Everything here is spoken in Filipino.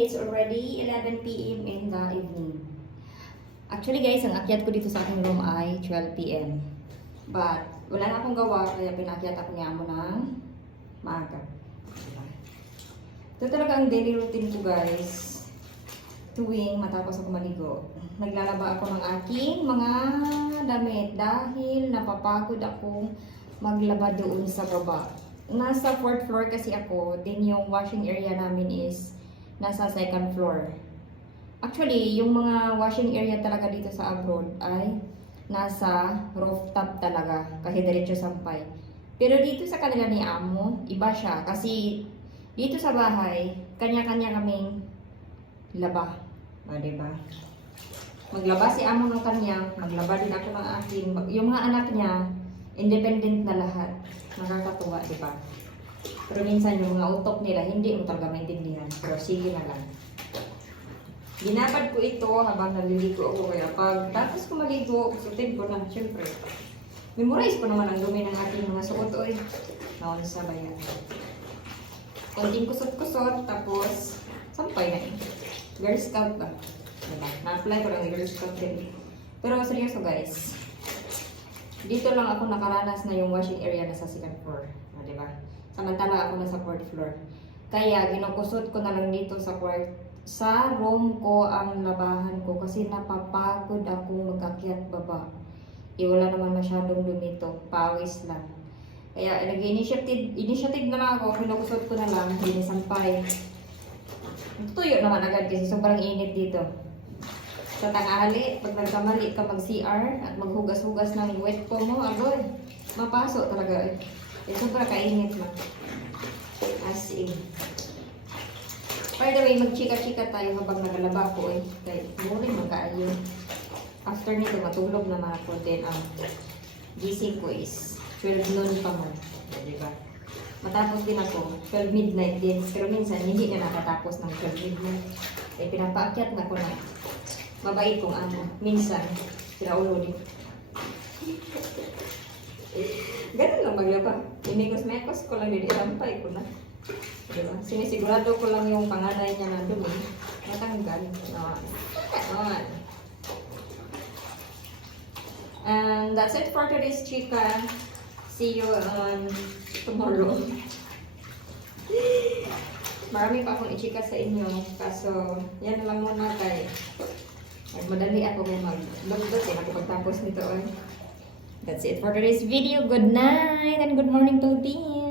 It's already 11 p.m. in the evening. Actually guys, ang akyat ko dito sa aking room ay 12 p.m. But, wala na akong gawa, kaya pinakyat ako niya mo ng maaga. Ito talaga ang daily routine ko guys. Tuwing matapos ako maligo. Naglalaba ako ng aking mga damit dahil napapagod akong maglaba doon sa baba. Nasa 4th floor kasi ako, din yung washing area namin is nasa 2nd floor. Actually, yung mga washing area talaga dito sa abroad ay nasa rooftop talaga kasi diretso sampay. Pero dito sa kanila ni Amo, iba siya kasi dito sa bahay, kanya-kanya kaming laba. O, diba? Maglaba si Amo ng kanya, maglaba din ako ng akin. Yung mga anak niya, independent na lahat. Nakakatuwa, diba? Pero minsan yung mga utok nila, hindi mo talaga maintindihan. Pero sige na lang. Ginapad ko ito habang naliligo ako. Kaya pag tapos ko maligo, sutin ko na, syempre. Memorize ko naman ang dumi ng ating mga suot. Oy, naon sa bayan. Konting kusot-kusot, tapos sampay na eh. Girl Scout ba? Diba? Na-apply ko lang ng Girl Scout din. Pero seryoso guys, dito lang ako nakaranas na yung washing area na sa 2nd floor. Diba? Samantala ako na sa 4th floor. Kaya ginukusot ko na lang dito sa room ko ang labahan ko kasi napapagod ako mag-akyat baba. Wala naman masyadong dumito, pawis lang. Kaya nag-initiative na lang ako, kinukusot ko na lang, dinisampay. Tuyo naman agad kasi sobrang init dito. Sa tanghali, pag nagkamali ka mag-CR at maghugas-hugas ng wet po mo, agoy, mapaso talaga eh. Sobrang kainit lang. As in. By the way, magchika-chika tayo habang nagalaba ko eh. Kaya muli magkaayo. After nito, matulog na mga ko. Then, gising ko is 12 noon pa mo. Diba? Matapos din ako, 12 midnight din. Pero minsan, hindi na nakatapos ng 12 midnight. Eh, pinapaakyat na ko na. Mabait kong amo. Minsan, pinaulo din. Ganun lang maglaba. Imikos-mekos ko lang din. Ilampay ko na. Diba? Sinisigurado ko lang yung panganay niya na dumi. Matanggal. Naman. And that's it for today's chika. See you on tomorrow. Marami pa akong i-chika sa inyo. Kaso, yan lang muna kay madali ako may mag-log-dot eh. Ako pagtapos nito. That's it for today's video. Good night and good morning to team.